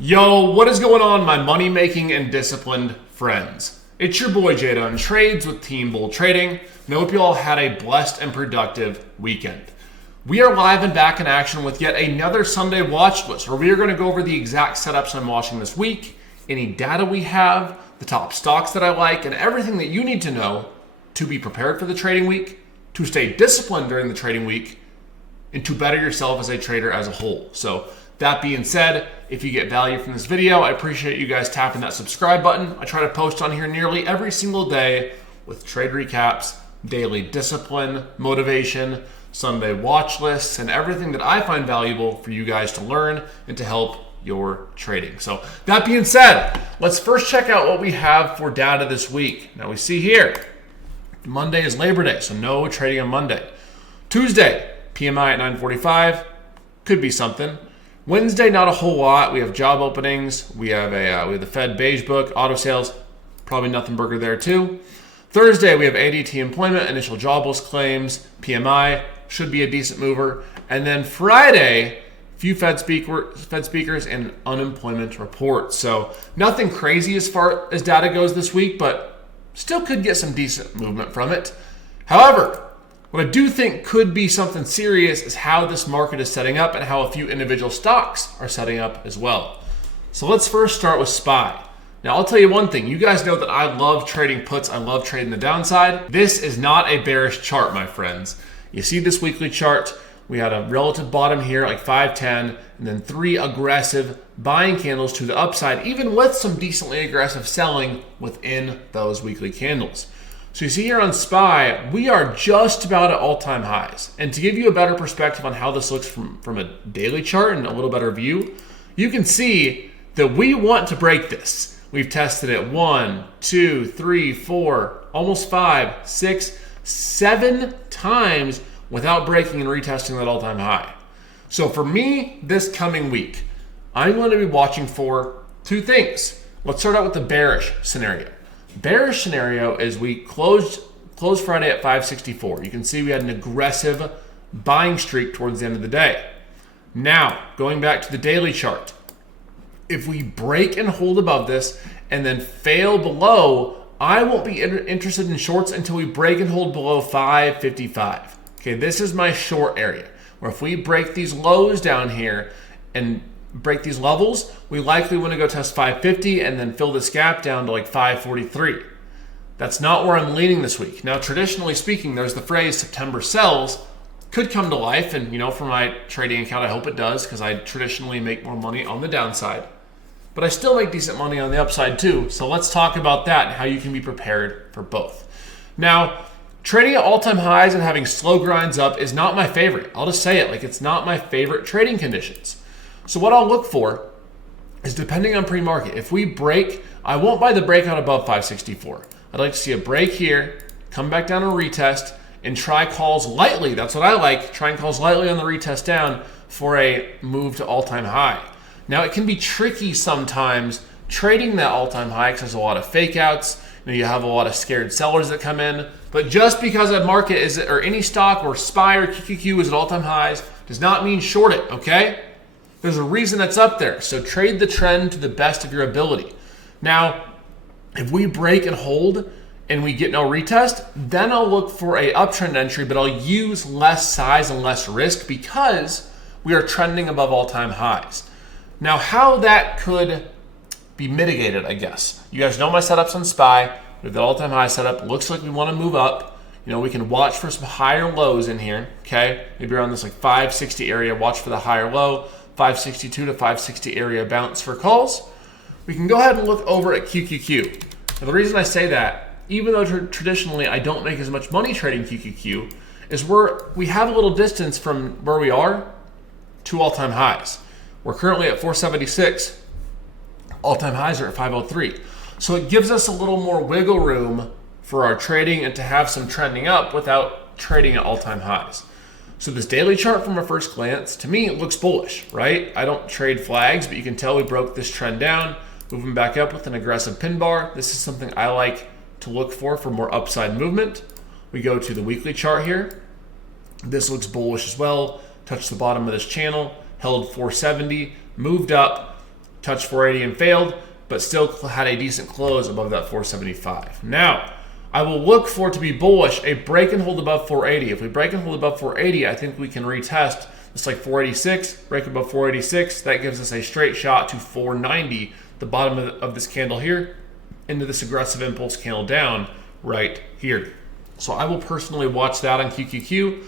Yo, what is going on, my money-making and disciplined friends? It's your boy JDUN Trades with Team Bull Trading, and I hope you all had a blessed and productive weekend. We are live and back in action with yet another Sunday watch list, where we are going to go over the exact setups I'm watching this week, any data we have, the top stocks that I like, and everything that you need to know to be prepared for the trading week, to stay disciplined during the trading week, and to better yourself as a trader as a whole. So that being said, if you get value from this video, I appreciate you guys tapping that subscribe button. I try to post on here nearly every single day with trade recaps, daily discipline, motivation, Sunday watch lists, and everything that I find valuable for you guys to learn and to help your trading. So that being said, let's first check out what we have for data this week. Now we see here, Monday is Labor Day, so no trading on Monday. Tuesday, PMI at 945, could be something. Wednesday, not a whole lot. We have job openings. We have the Fed beige book, auto sales, probably nothing burger there too. Thursday, we have ADT employment, initial jobless claims, PMI, should be a decent mover. And then Friday, few Fed speakers and unemployment reports. So nothing crazy as far as data goes this week, but still could get some decent movement from it. However, what I do think could be something serious is how this market is setting up and how a few individual stocks are setting up as well. So let's first start with SPY. Now I'll tell you one thing, you guys know that I love trading puts, I love trading the downside. This is not a bearish chart, my friends. You see this weekly chart, we had a relative bottom here, like 510, and then 3 aggressive buying candles to the upside, even with some decently aggressive selling within those weekly candles. So you see here on SPY, we are just about at all-time highs. And to give you a better perspective on how this looks from a daily chart and a little better view, you can see that we want to break this. We've tested it 1, 2, 3, 4, almost 5, 6, 7 times without breaking and retesting that all-time high. So for me, this coming week, I'm going to be watching for 2 things. Let's start out with the bearish scenario. Bearish scenario is we closed Friday at 564. You can see we had an aggressive buying streak towards the end of the day. Now, going back to the daily chart, if we break and hold above this and then fail below, I won't be interested in shorts until we break and hold below 555. Okay, this is my short area, where if we break these lows down here and break these levels, we likely want to go test 550 and then fill this gap down to like 543. That's not where I'm leaning this week. Now, traditionally speaking, there's the phrase September sells could come to life. And, for my trading account, I hope it does, because I traditionally make more money on the downside. But I still make decent money on the upside too. So let's talk about that and how you can be prepared for both. Now, trading at all-time highs and having slow grinds up is not my favorite. I'll just say it, like it's not my favorite trading conditions. So what I'll look for is, depending on pre-market, if we break, I won't buy the breakout above 564. I'd like to see a break here, come back down and retest, and try calls lightly. That's what I like. Try and calls lightly on the retest down for a move to all-time high. Now, it can be tricky sometimes trading that all-time high because there's a lot of fake outs. You have a lot of scared sellers that come in. But just because a market is, or any stock or SPY or QQQ is at all-time highs does not mean short it, okay? There's a reason that's up there. So trade the trend to the best of your ability. Now, if we break and hold and we get no retest, then I'll look for a uptrend entry, but I'll use less size and less risk because we are trending above all-time highs. Now, how that could be mitigated, I guess. You guys know my setups on SPY. We have the all-time high setup. Looks like we want to move up. We can watch for some higher lows in here, okay? Maybe around this like 560 area, watch for the higher low. 562 to 560 area bounce for calls. We can go ahead and look over at QQQ. Now, the reason I say that, even though traditionally I don't make as much money trading QQQ, is we have a little distance from where we are to all-time highs. We're currently at 476. All-time highs are at 503. So it gives us a little more wiggle room for our trading and to have some trending up without trading at all-time highs. So this daily chart from a first glance, to me, it looks bullish, right? I don't trade flags, but you can tell we broke this trend down, moving back up with an aggressive pin bar. This is something I like to look for more upside movement. We go to the weekly chart here. This looks bullish as well. Touched the bottom of this channel, held 470, moved up, touched 480 and failed, but still had a decent close above that 475. Now, I will look for it to be bullish, a break and hold above 480. If we break and hold above 480, I think we can retest. It's like 486, break above 486. That gives us a straight shot to 490, the bottom of this candle here, into this aggressive impulse candle down right here. So I will personally watch that on QQQ.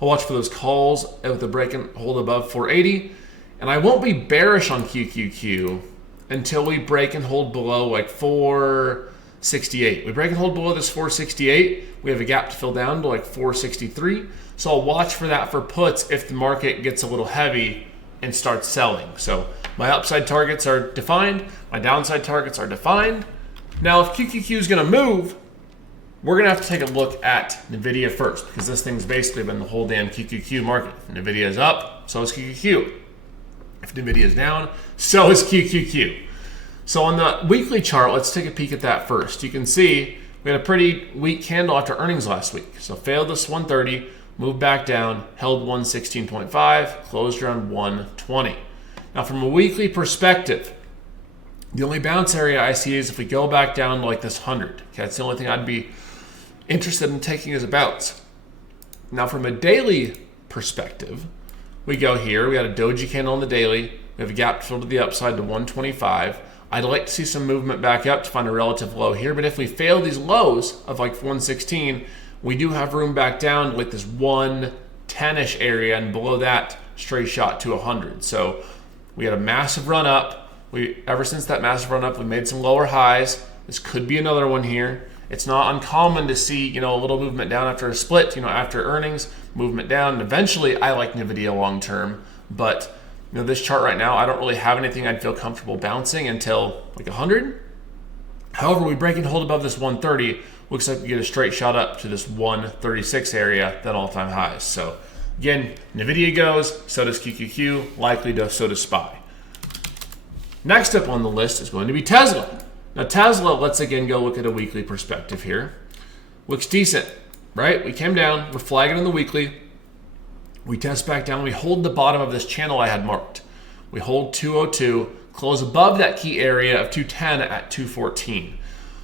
I'll watch for those calls with the break and hold above 480. And I won't be bearish on QQQ until we break and hold below like 468. We break and hold below this 468. We have a gap to fill down to like 463. So I'll watch for that for puts if the market gets a little heavy and starts selling. So my upside targets are defined. My downside targets are defined. Now, if QQQ is going to move, we're going to have to take a look at NVIDIA first, because this thing's basically been the whole damn QQQ market. If NVIDIA is up, so is QQQ. If NVIDIA is down, so is QQQ. So on the weekly chart, let's take a peek at that first. You can see we had a pretty weak candle after earnings last week. So failed this 130, moved back down, held 116.5, closed around 120. Now from a weekly perspective, the only bounce area I see is if we go back down to like this 100. Okay, that's the only thing I'd be interested in taking as a bounce. Now from a daily perspective, we go here, we got a doji candle on the daily, we have a gap filled to the upside to 125. I'd like to see some movement back up to find a relative low here, but if we fail these lows of like 116, we do have room back down to like this 110-ish area, and below that, straight shot to 100. So we had a massive run up. Ever since that massive run up, we made some lower highs. This could be another one here. It's not uncommon to see, a little movement down after a split, after earnings, movement down. And eventually, I like NVIDIA long term, but this chart right now, I don't really have anything I'd feel comfortable bouncing until like 100. However, we break and hold above this 130. Looks like we get a straight shot up to this 136 area, then all-time highs. So again, NVIDIA goes, so does QQQ, likely to, so does SPY. Next up on the list is going to be Tesla. Now Tesla, let's again go look at a weekly perspective here. Looks decent, right? We came down, we're flagging on the weekly. We test back down, we hold the bottom of this channel I had marked. We hold 202, close above that key area of 210 at 214.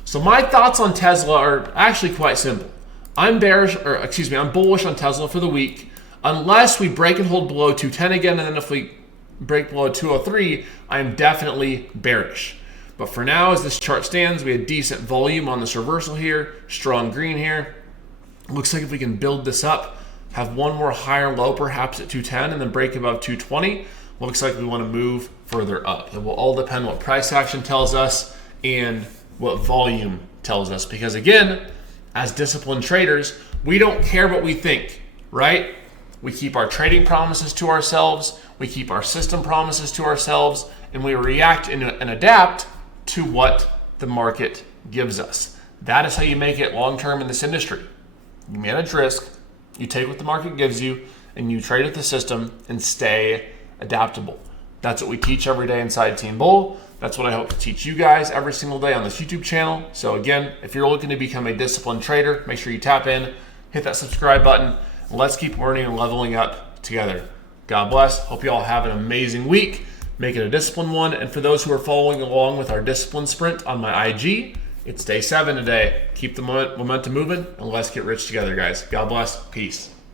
So my thoughts on Tesla are actually quite simple. I'm bullish on Tesla for the week, unless we break and hold below 210 again, and then if we break below 203, I'm definitely bearish. But for now, as this chart stands, we had decent volume on this reversal here, strong green here. Looks like if we can build this up, have one more higher low perhaps at 210 and then break above 220, looks like we want to move further up. It will all depend what price action tells us and what volume tells us. Because again, as disciplined traders, we don't care what we think, right? We keep our trading promises to ourselves, we keep our system promises to ourselves, and we react and adapt to what the market gives us. That is how you make it long-term in this industry. You manage risk, you take what the market gives you, and you trade with the system and stay adaptable. That's what we teach every day inside Team Bull. That's what I hope to teach you guys every single day on this YouTube channel. So again, if you're looking to become a disciplined trader, make sure you tap in, hit that subscribe button, and let's keep learning and leveling up together. God bless. Hope you all have an amazing week. Make it a disciplined one. And for those who are following along with our discipline sprint on my IG, it's day 7 today. Keep the momentum moving, and let's get rich together, guys. God bless. Peace.